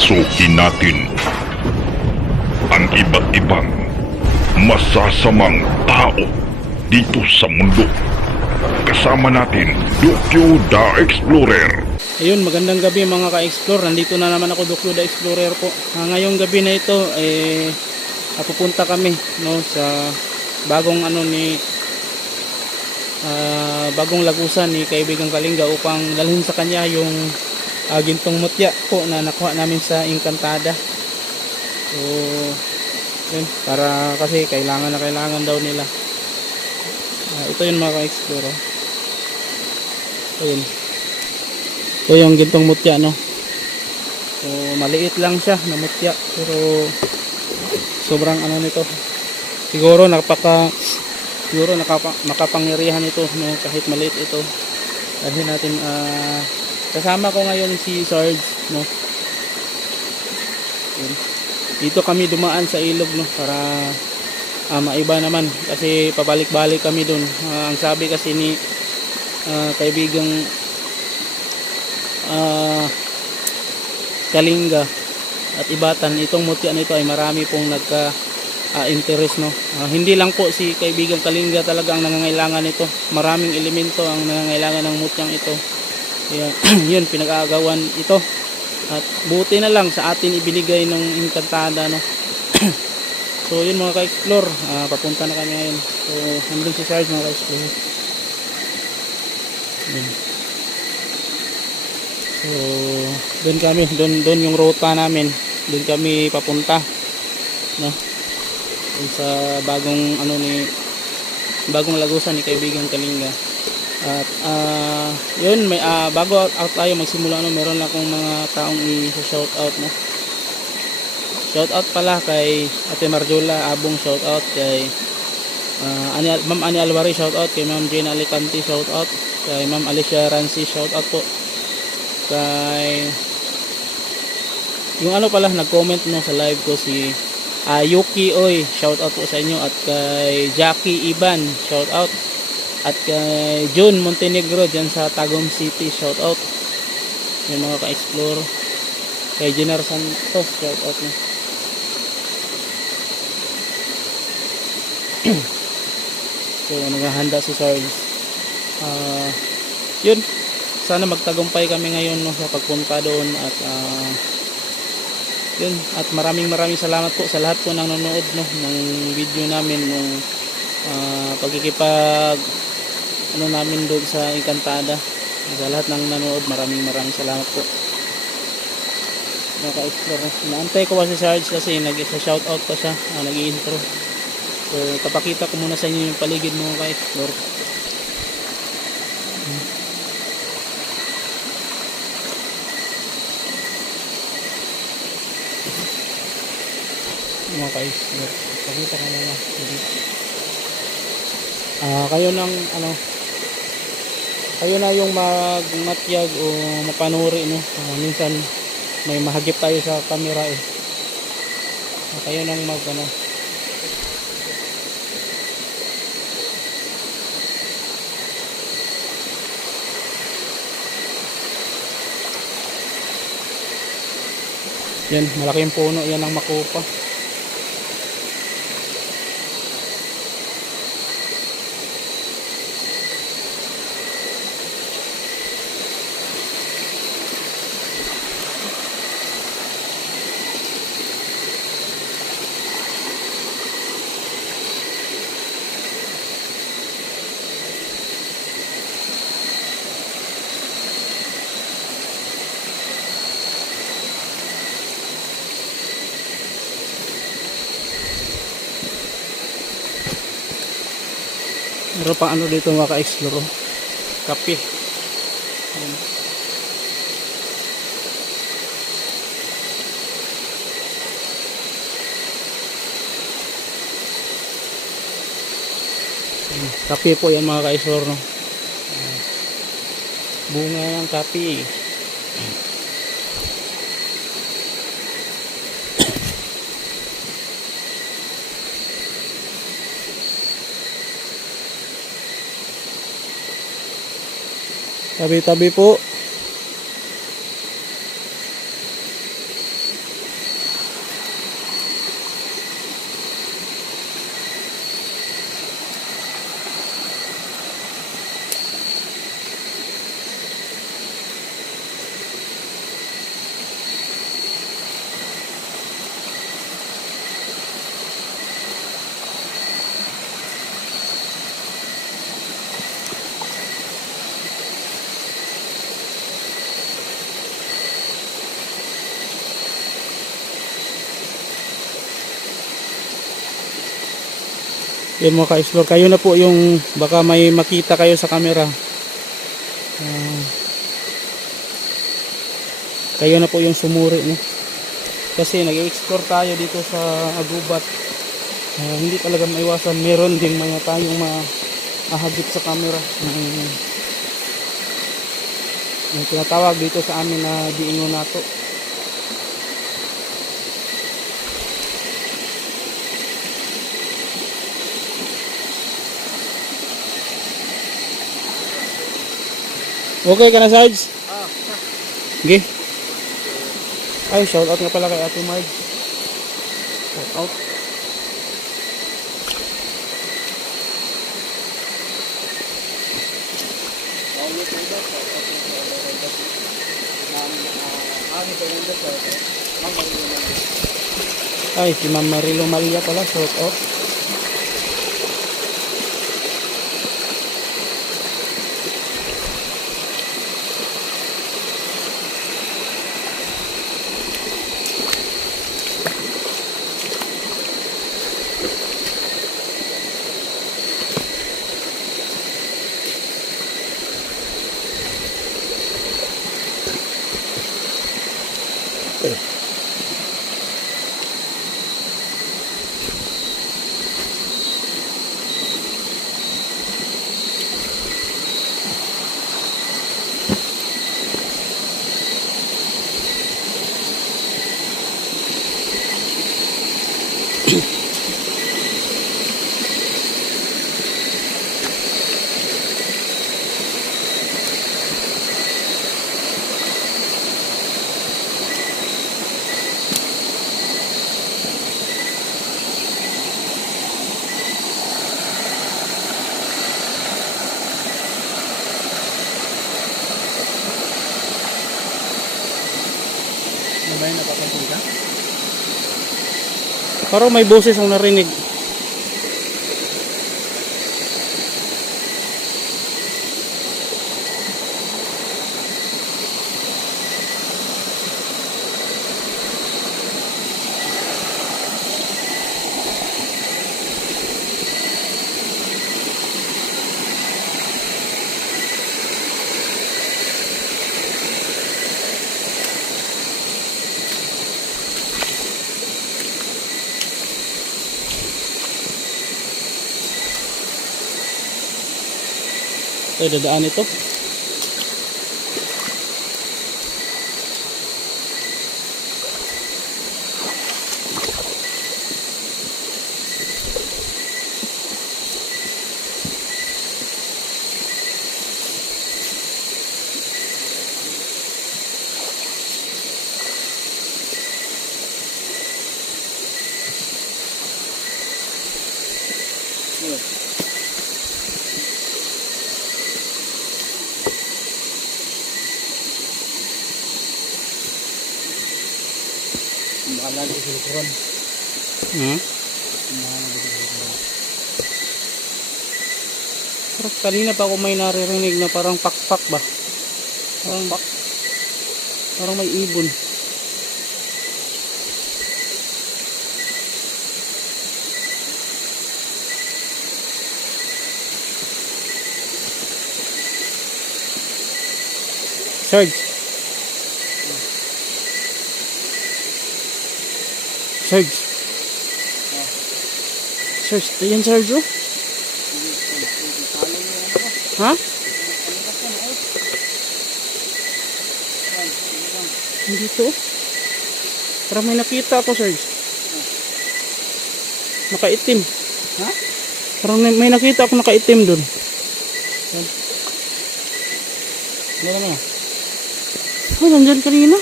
Papapasukin natin ang iba't ibang masasamang tao dito sa mundo. Kasama natin, Dokyo the Explorer. Ayun, magandang gabi mga ka-explore. Nandito na naman ako, Dokyo the Explorer po. Ngayong gabi na ito, pupunta kami sa bagong bagong lagusan ni kaibigang Kalinga upang dalhin sa kanya yung gintong mutya po na nakuha namin sa Encantada. So, yun, para kasi kailangan daw nila. Ito yun mga ka-explore. Ayun. Ito yung gintong mutya, no. So, maliit lang siya na mutya, pero sobrang nito. Siguro makapangyarihan ito, no, kahit maliit ito. Dahil natin kasama ko ngayon si Sarge, no. Yun. Dito kami dumaan sa ilog, no, para maiba naman kasi pabalik-balik kami dun. Ang sabi kasi ni kaibigang Kalinga at Ibatan, itong mutya nito ay marami pong interest, no. Hindi lang po si kaibigang Kalinga talaga ang nangangailangan nito, maraming elemento ang nangangailangan ng mutyang ito. Kaya yun, pinag-aagawan ito at buti na lang sa atin ibinigay ng Encantada, no. So yun mga ka-explore, papunta na kami ngayon. So nandun si Sarge mga ka-explore. So doon yung ruta namin, doon kami papunta, no, doon sa bagong lagusan ni kaibigang Kalinga. At yun, may bago tayo magsimula, no, meron lang akong mga taong i-shout out, no. Shout out pala kay Ate Marjola Abong, shout out kay Ma'am Ani Alvarez, shout out kay Ma'am Jane Alicante, shout out kay Ma'am Alicia Rancy, shout out po kay yung pala nag-comment, no, sa live ko, si Yuki Oy, shout out po sa inyo, at kay Jackie Iban, shout out, at kay June Montenegro dyan sa Tagum City, shout out. Yung mga ka-explore, kay Jenner Santos, shout out, no. So naghahanda si Sarge. Yun, sana magtagumpay kami ngayon, no, sa pagpunta doon. At yun, at maraming salamat po sa lahat po ng nanonood, no, ng video namin nung pagkikipag namin doon sa Encantada. Sa lahat ng nanonood, maraming salamat po mga ka-explore. Naantay ko pa si Sarge kasi nag-shoutout pa siya, nag-i-intro. So tapakita ko muna sa inyo yung paligid mga ka-explore. Mga ka-explore, pakita ko muna. Kayo na yung magmatyag o mapanuri, no. Minsan may mahagip tayo sa camera, kayo nang yan, malaking puno yan ng makupa. Meron pa dito mga ka-explore, kape. Kape po yan mga ka-explore, no. Bunga ng kape. Tabi-tabi po. Yun mga ka-explore, kayo na po yung baka may makita kayo sa camera. Kayo na po yung sumuri, no? Kasi nag-explore tayo dito sa gubat. Hindi talaga maiwasan, meron din mga tayong mahagip sa camera. Yung tinatawag dito sa amin na diingo nato. Okay ka na, Sarge? Okay. Ay, shout out nga pala kay Ate Marge. Shout out. Ay, si Ma'am Marilo Maria pala, shout out. Ano ba yun, napapansin ka? Parang may boses ang narinig. Ay, dadaan ito. Bahala di sa likuran. Bahala di sa likuran. Pero kanina pa ako may naririnig na parang pakpak ba? Parang may ibon. Sarge. Sarge. Sarge, ayan Sarge oh. Ha? Dito oh. Parang may nakita ako Sarge. Nakaitim. Ha? Parang may nakita ako nakaitim dun. Ano na? Oh, nandyan kanina.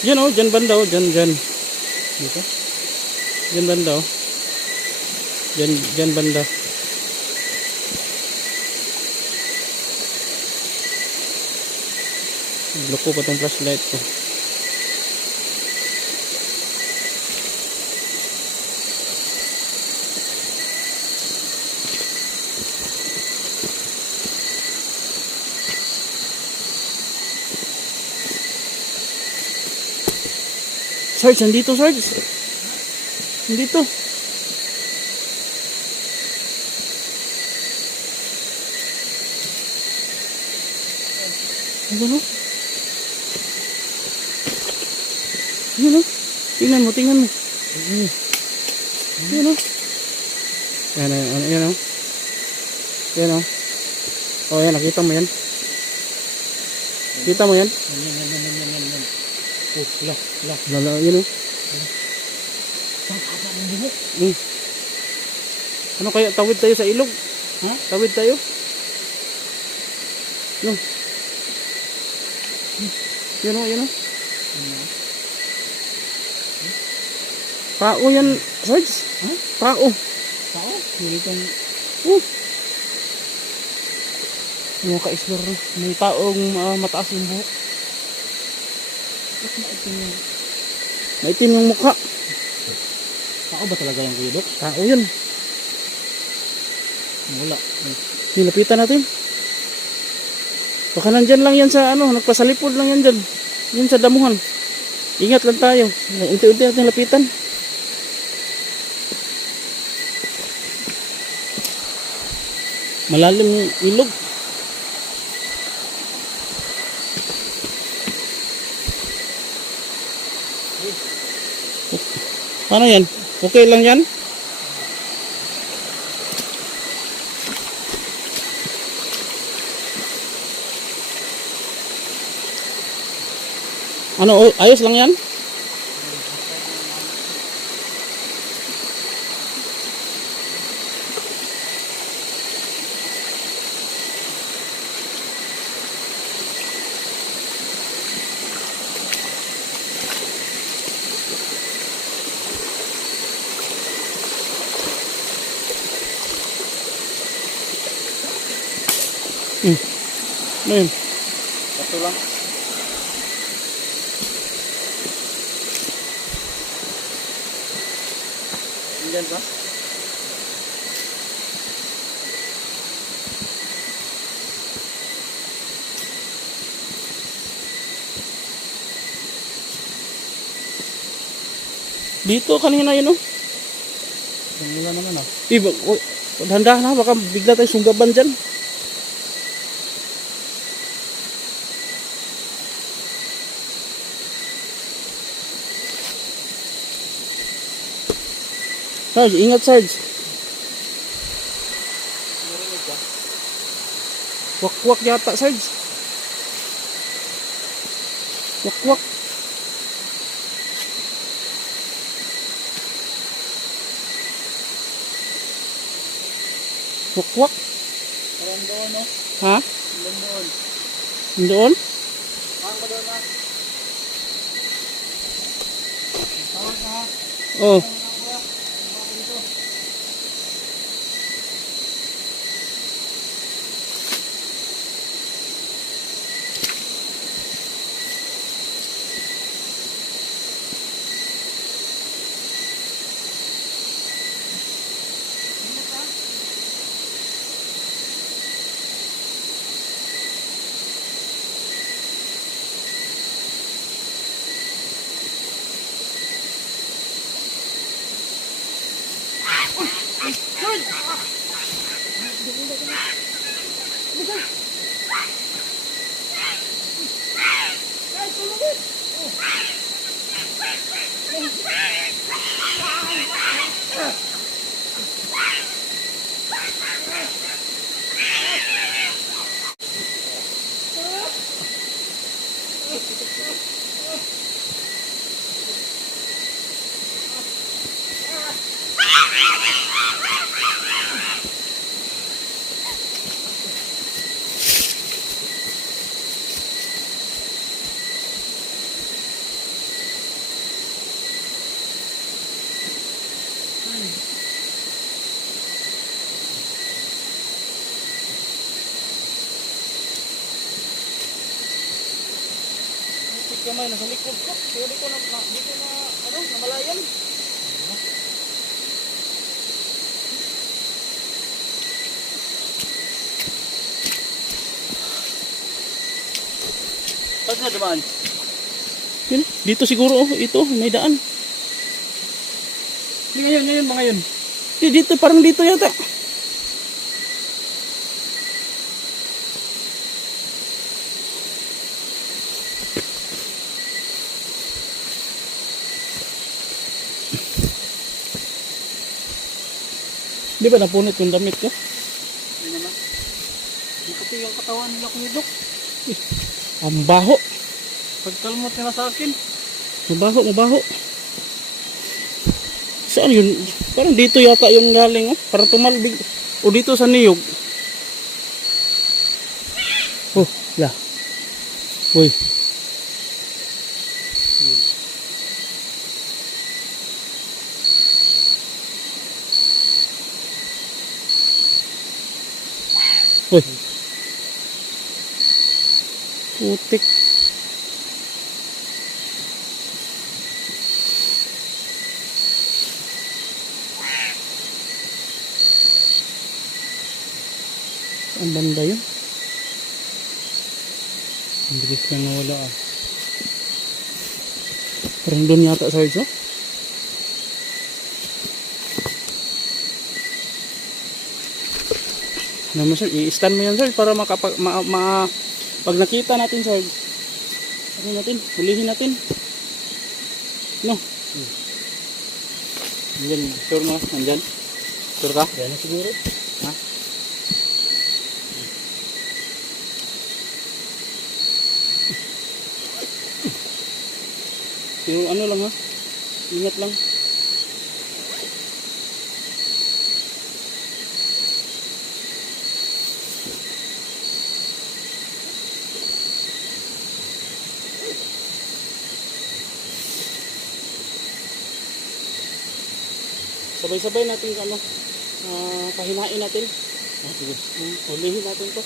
Diyan oh, diyan banda oh, diyan. Dito. Diyan banda oh. Diyan banda. Loko pa tong flashlight ko. Sarge, nandito Sarge. Nandito. Ano? Yun o. Tingnan mo, tingnan mo. Yun o. Yan o, yan o. Yan o. O yan, nakita mo yan. Kita mo yan? Yan. Oh, wala. Lala, yun o. Saan ang buhok? Ano kaya, tawid tayo sa ilog? Ha? Tawid tayo? No. Yun o, yun o. Tao yan, Sarge. Ha? Tao. Tao? Ganitong... Mga ka-explore, may taong mataas yung buhok. Maitim yung mukha. Tao ba talaga yung Kuya Dok? Tao yun. Wala. Nilapitan natin. Baka nandyan lang yan sa ano, nagpasalipod lang yan dyan. Yan sa damuhan. Ingat lang tayo. Unti-unti natin lapitan. Malalim yung ilog. Paano yan? Okay lang yan? Ano, ayos lang yan? Ano yun? Ito lang. Andyan ba? Dito kanina yun, oh. Wala naman ah. Iba, handa na, baka bigla tayo sunggaban dyan. Sarge, ingat Sarge. Wakwak yata Sarge. Wakwak. Wakwak. Parang doon, no? Ha? Doon. Doon? Parang ba doon, ha? Tawag ka, ha? Oh. Kamay nasa likod ko. Di ko na ano, namalayan. Saan na dumaan? Yun, dito siguro, oh, ito, may daan. Ngayon, mga yun. Dito, parang dito yata. Di ba napunit yung damit ko? Hindi naman. Makati yung katawan nila kung idok. Ang baho. Pagkalmot nila sa akin. Mabaho, mabaho. Saan yun? Parang dito yata yun galing. Oh. Parang tumalbig. O dito sa niyog. Oh, la. Uy. Uy. Putik. Ang banda yun. Ang bilis lang nawala ah. Parang doon yata sa ito. Ano mo sir, i-stand mo yan sir para pag nakita natin sir, ano natin, hulihin natin. No? Andyan, sure mo, andyan. Sure ka? Yan na siguro. Ha? Pero ano lang ha, ingat lang. Sabay-sabay natin ano, pahinain natin. Sige, hulihin natin to.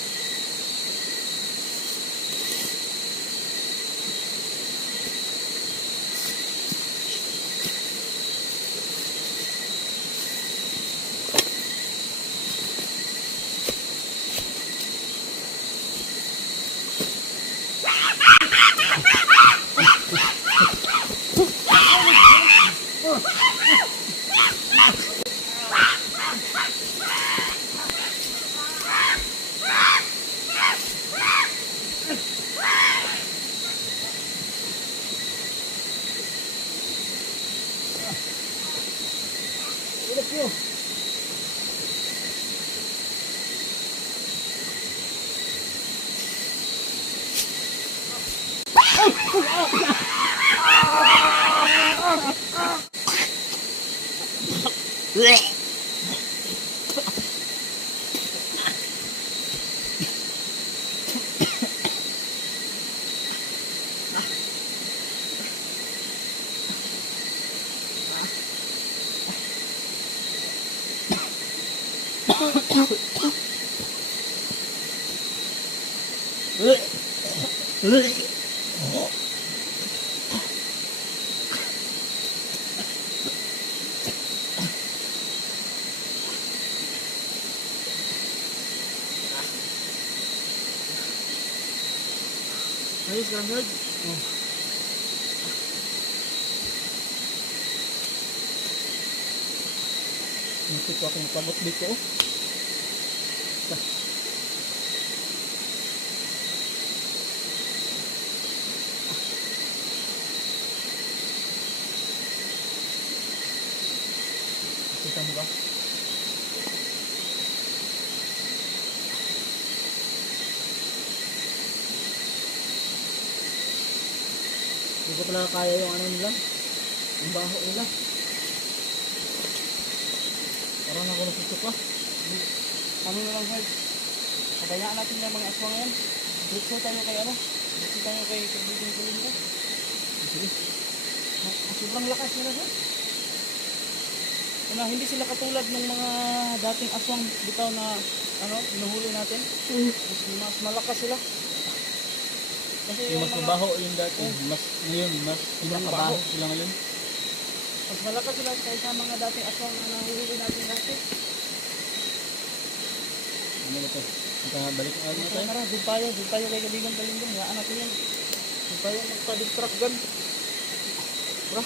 Ayos lang, Lord. Nakita ko akong pagod dito. Kita mo ba? Hindi ko pala kaya yung ano nila. Yung baho nila. Parang ako nasusuka pa. Ano na lang sir? Pabayaan natin yung mga aswang yan. Dito tayo kay ano? Dito tayo kay kaibigan ko rin ko. Sige. Sobrang lakas nila sir. Ano, hindi sila katulad ng mga dating aswang bitaw na ano, inuhuli natin. Mas malakas sila. Kasi Yung mas mabaho yung dati. Mas ngayon, mas pinakabaho sila ngayon. mas malakas sila kaysa mga dating aswang na nahuhuli natin dati. Ano ba ito? Balik ang Tara, doon tayo kay kaibigan Kalindong. Hayaan natin yan. Doon tayo magpa-distract gun. Bro.